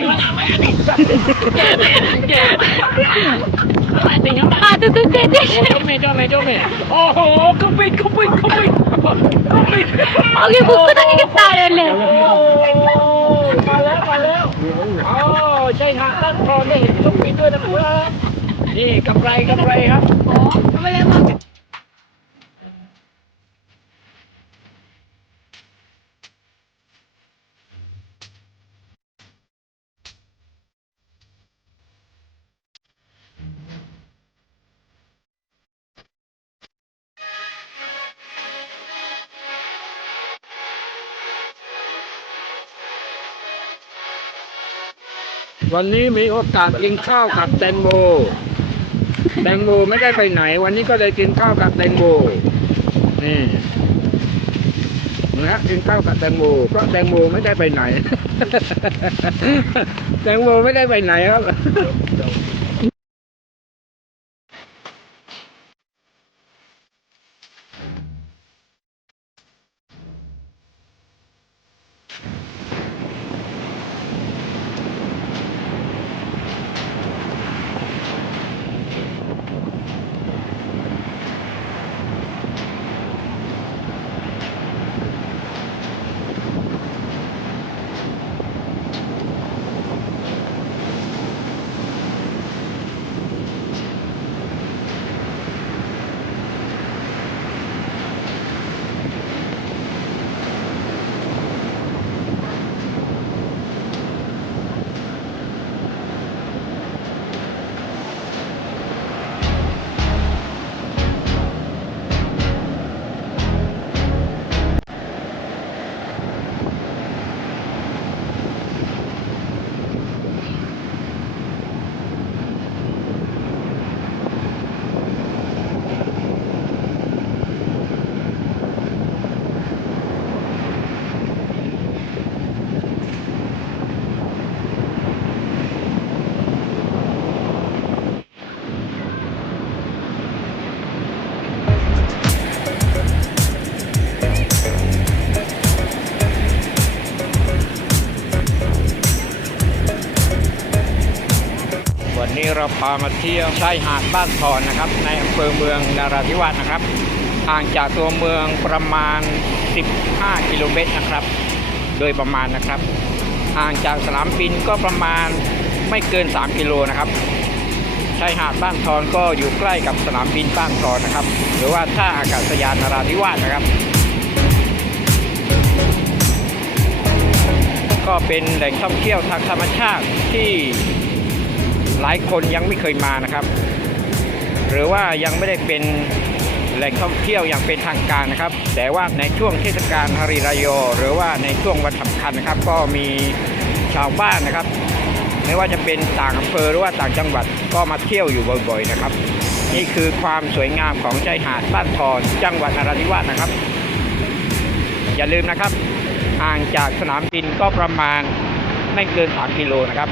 Oke, buku tadi kita lihat. มาแล้วใช่ฮะตั้งคอได้เห็นต้องปิดด้วยนะครับนี่กำไรครับ Apa lemang? วันนี้มีโอกาสกินข้าวกับแตงโมไม่ได้ไปไหนวันนี้ก็เลยกินข้าวกับแตงโมนี่นะกินข้าวกับแตงโมเพราะแตงโมไม่ได้ไปไหน แตงโมไม่ได้ไปไหนครับ วันนี้เราพามาเที่ยวชายหาดบ้านทอนนะครับในอำเภอเมืองนราธิวาสนะครับห่างจากตัวเมืองประมาณ15 กิโลเมตรนะครับโดยประมาณนะครับห่างจากสนามบินก็ประมาณไม่เกิน3 กิโลนะครับชายหาดบ้านทอนก็อยู่ใกล้กับสนามบินบ้านทอนนะครับหรือว่าท่าอากาศยานนราธิวาสนะครับก็เป็นแหล่งท่องเที่ยวทางธรรมชาติที่หลายคนยังไม่เคยมานะครับหรือว่ายังไม่ได้เป็นแหล่งท่องเที่ยวอย่างเป็นทางการนะครับแต่ว่าในช่วงเทศกาลฮาริรายอหรือว่าในช่วงวันสำคัญนะครับก็มีชาวบ้านนะครับไม่ว่าจะเป็นต่างอำเภอหรือว่าต่างจังหวัดก็มาเที่ยวอยู่บ่อยๆนะครับนี่คือความสวยงามของชายหาดบ้านทอนจังหวัดนราธิวาสนะครับอย่าลืมนะครับห่างจากสนามบินก็ประมาณไม่เกิน3 กิโลนะครับ